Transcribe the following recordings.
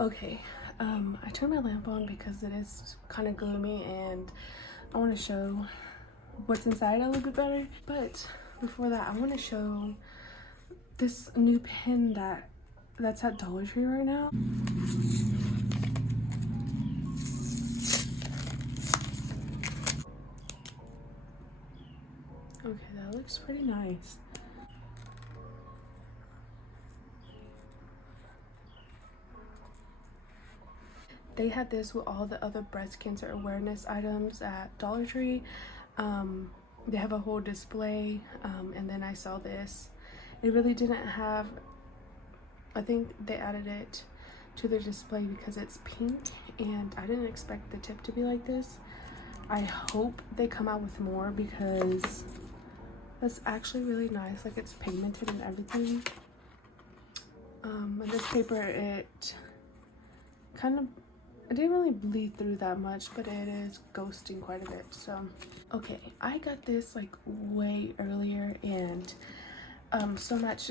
Okay, I turned my lamp on because it is kind of gloomy and I want to show what's inside a little bit better. But before that, I want to show this new pen that's at Dollar Tree right now. Okay, that looks pretty nice. They had this with all the other breast cancer awareness items at Dollar Tree. They have a whole display, and then I saw this. It really didn't have, I think they added it to the display because it's pink, and I didn't expect the tip to be like this. I hope they come out with more because that's actually really nice. Like, it's pigmented and everything. And this paper, it didn't really bleed through that much, but it is ghosting quite a bit. So okay, I got this like way earlier, and so much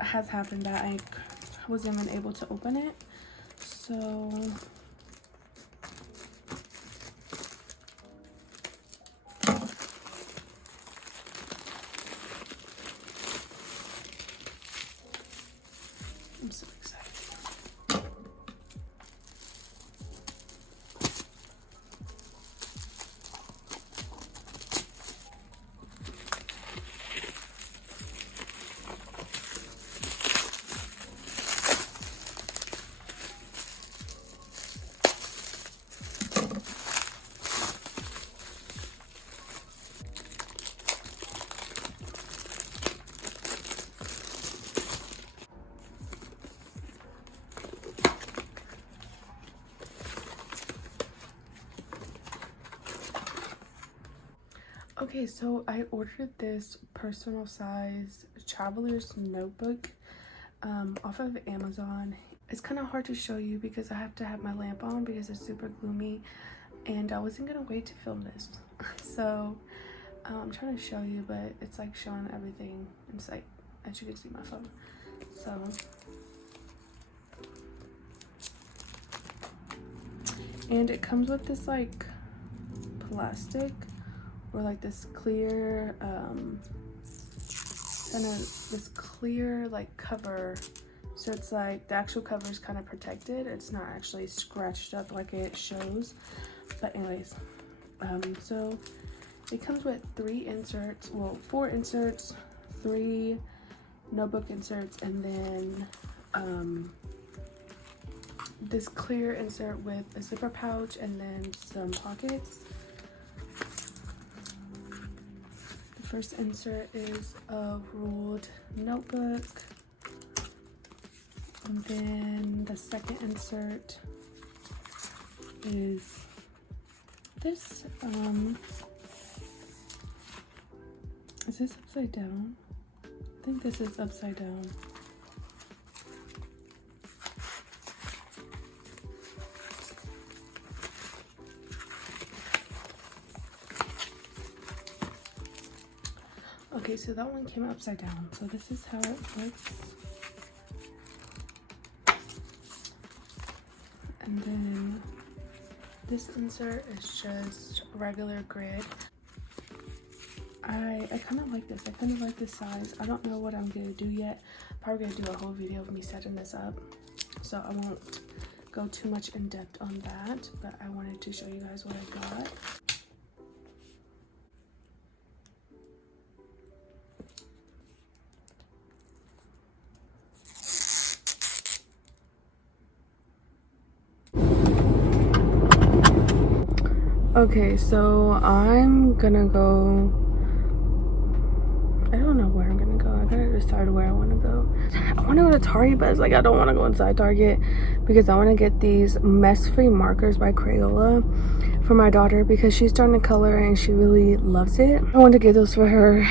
has happened that I wasn't even able to open it. So I'm so excited. Okay, so I ordered this personal size traveler's notebook off of Amazon. It's kind of hard to show you because I have to have my lamp on because it's super gloomy, and I wasn't gonna wait to film this. So I'm trying to show you, but it's like showing everything. It's like, as you can see, my phone. So and it comes with this like plastic or like this clear kind of this clear like cover, so it's like the actual cover is kind of protected. It's not actually scratched up like it shows. But anyways, so it comes with 3 inserts, well 4 inserts, 3 notebook inserts, and then this clear insert with a zipper pouch and then some pockets. The first insert is a ruled notebook, and then the second insert is this. Is this upside down? I think this is upside down. Okay, so that one came upside down. So this is how it looks. And then this insert is just regular grid. I kind of like this. I kind of like this size. I don't know what I'm gonna do yet. Probably gonna do a whole video of me setting this up, so I won't go too much in depth on that, but I wanted to show you guys what I got. Okay, so I'm gonna go, I don't know where I'm gonna go. I gotta decide where I want to go. I want to go to Target, but it's like I don't want to go inside Target because I want to get these mess-free markers by Crayola for my daughter because she's starting to color and she really loves it. I want to get those for her.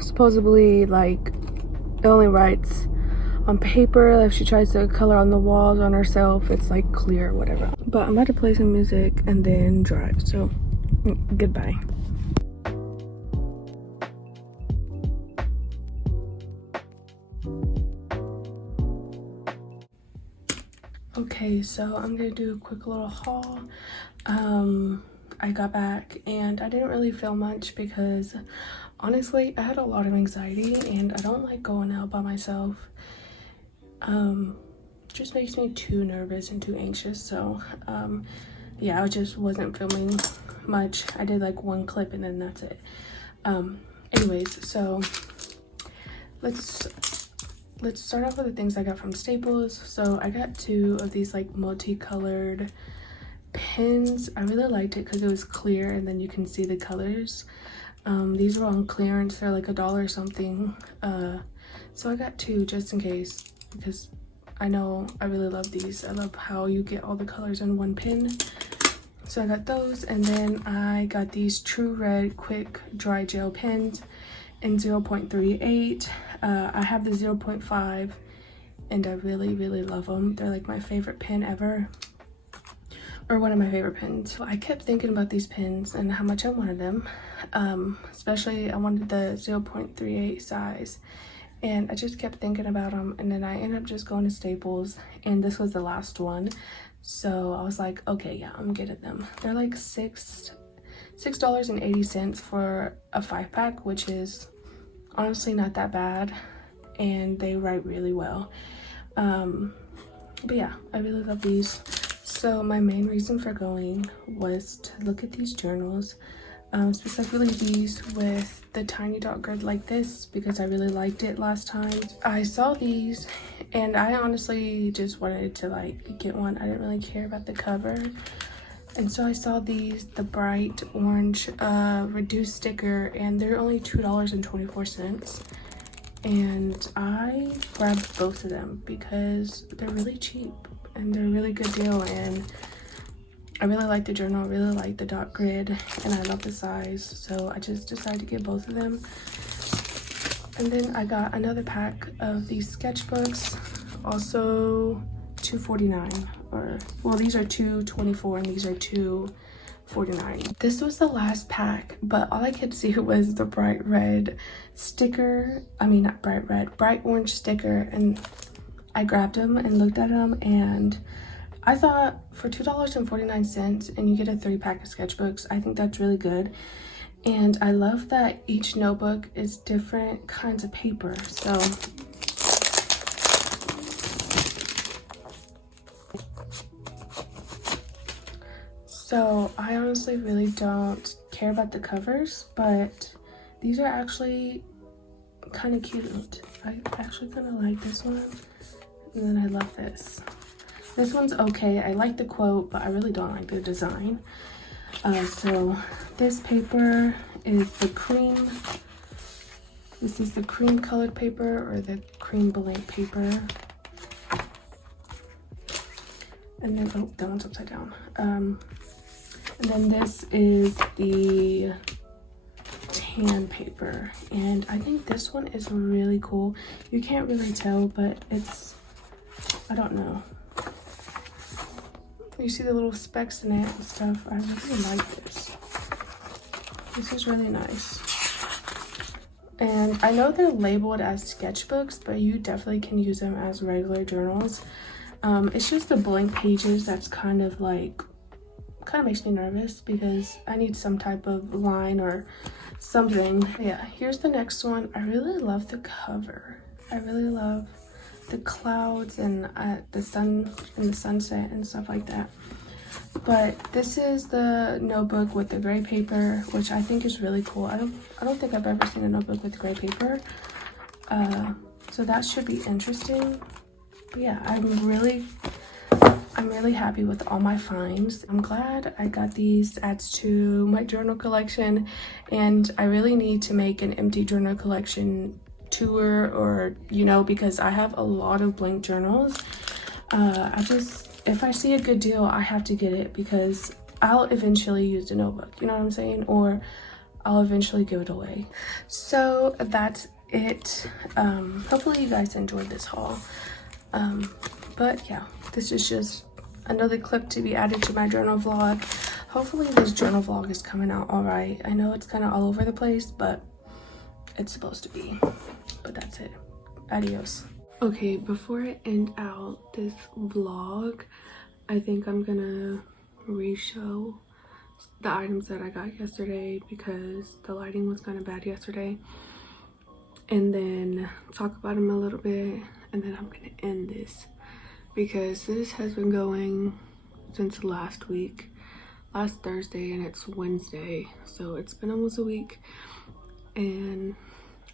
Supposedly, like, it only writes on paper. If she tries to color on the walls on herself, it's like clear or whatever. But I'm about to play some music and then drive, so goodbye. Okay, so I'm gonna do a quick little haul. I got back and I didn't really film much because honestly I had a lot of anxiety and I don't like going out by myself. Just makes me too nervous and too anxious. So yeah, I just wasn't filming much. I did like one clip and then that's it. Anyways, so let's start off with the things I got from Staples. So I got 2 of these like multicolored pens. I really liked it because it was clear and then you can see the colors. These were on clearance. They're like $1 or something. So I got 2 just in case because I know I really love these. I love how you get all the colors in one pen. So I got those, and then I got these True Red Quick Dry Gel pens in 0.38. I have the 0.5 and I really love them. They're like my favorite pen ever, or one of my favorite pens. So I kept thinking about these pens and how much I wanted them. Especially I wanted the 0.38 size, and I just kept thinking about them, and then I ended up just going to Staples and this was the last one. So I was like, okay, yeah, I'm getting them. They're like $6.80 for a 5-pack, which is honestly not that bad, and they write really well. But yeah, I really love these. So my main reason for going was to look at these journals, specifically these with the tiny dot grid like this, because I really liked it last time. I saw these and I honestly just wanted to like get one. I didn't really care about the cover. And so I saw these, the bright orange reduced sticker, and they're only $2.24. And I grabbed both of them because they're really cheap and they're a really good deal. And I really like the journal, I really like the dot grid, and I love the size. So I just decided to get both of them. And then I got another pack of these sketchbooks, also $2.49, or well, these are $2.24 and these are $2.49. This was the last pack, but all I could see was the bright red sticker. I mean, not bright red, bright orange sticker. And I grabbed them and looked at them, and I thought for $2.49 and you get a 3-pack of sketchbooks, I think that's really good. And I love that each notebook is different kinds of paper. So I honestly really don't care about the covers, but these are actually kind of cute. I actually kind of like this one, and then I love this. This one's okay. I like the quote, but I really don't like the design. So this paper is the cream. This is the cream colored paper, or the cream blank paper. And then, oh, that one's upside down. And then this is the tan paper. And I think this one is really cool. You can't really tell, but it's, I don't know. You see the little specks in it and stuff. I really like this. This is really nice. And I know they're labeled as sketchbooks, but you definitely can use them as regular journals. It's just the blank pages that's kind of makes me nervous because I need some type of line or something. Yeah, here's the next one. I really love the cover. I really love the clouds and the sun and the sunset and stuff like that. But this is the notebook with the gray paper, which I think is really cool. I don't think I've ever seen a notebook with gray paper. So that should be interesting. But yeah, I'm really happy with all my finds. I'm glad I got these. Adds to my journal collection, and I really need to make an empty journal collection tour, or because I have a lot of blank journals. If I see a good deal, I have to get it because I'll eventually use the notebook, you know what I'm saying, or I'll eventually give it away. So that's it. Hopefully you guys enjoyed this haul. But yeah, this is just another clip to be added to my journal vlog. Hopefully this journal vlog is coming out all right. I know it's kind of all over the place, but it's supposed to be. But that's it. Adios. Okay, before I end out this vlog, I think I'm gonna re-show the items that I got yesterday because the lighting was kind of bad yesterday, and then talk about them a little bit, and then I'm gonna end this because this has been going since last Thursday, and it's Wednesday, so it's been almost a week, and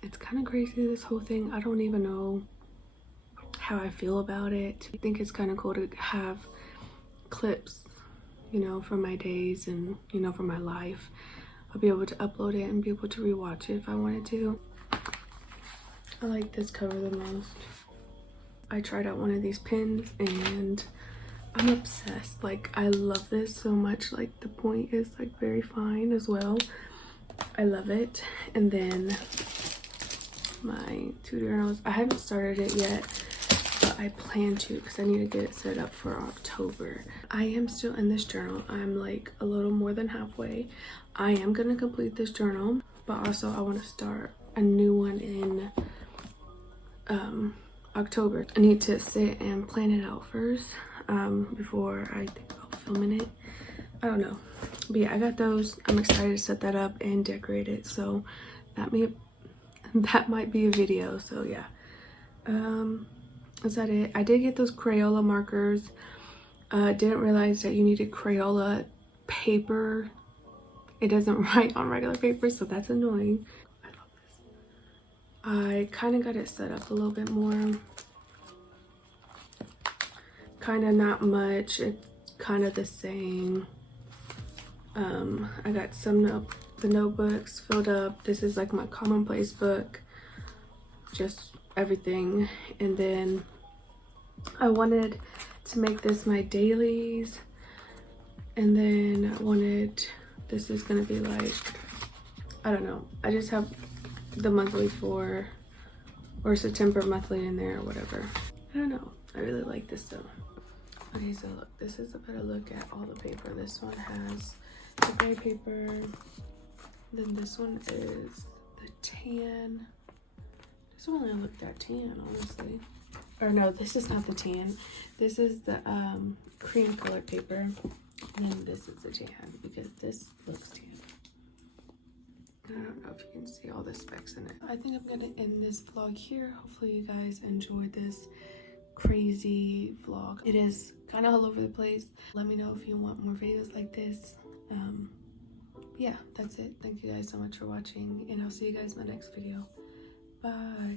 it's kind of crazy, this whole thing. I don't even know how I feel about it. I think it's kind of cool to have clips, you know, from my days and, you know, from my life. I'll be able to upload it and be able to rewatch it if I wanted to. I like this cover the most. I tried out one of these pins and I'm obsessed. Like, I love this so much. Like, the point is like very fine as well. I love it. And then my two journals, I haven't started it yet, but I plan to because I need to get it set up for October. I am still in this journal. I'm like a little more than halfway. I am gonna complete this journal, but also I want to start a new one in October. I need to sit and plan it out first before I think about filming it. I don't know, but yeah, I got those. I'm excited to set that up and decorate it, so that might be a video. So yeah, is that it? I did get those Crayola markers. Didn't realize that you needed Crayola paper. It doesn't write on regular paper, so that's annoying. I love this. I kind of got it set up a little bit more. Kind of not much. It's kind of the same. I got the notebooks filled up. This is like my commonplace book. Just everything. And then I wanted to make this my dailies. And then I wanted, this is gonna be like, I don't know. I just have the monthly or September monthly in there or whatever. I don't know. I really like this though. Okay, so look, this is a better look at all the paper. This one has the gray paper. Then this one is the tan. This one really looked that tan, honestly. Or no, this is not the tan. This is the cream colored paper. And then this is the tan because this looks tan. I don't know if you can see all the specs in it. I think I'm gonna end this vlog here. Hopefully you guys enjoyed this crazy vlog. It is kind of all over the place. Let me know if you want more videos like this. Yeah, that's it. Thank you guys so much for watching, and I'll see you guys in the next video. Bye.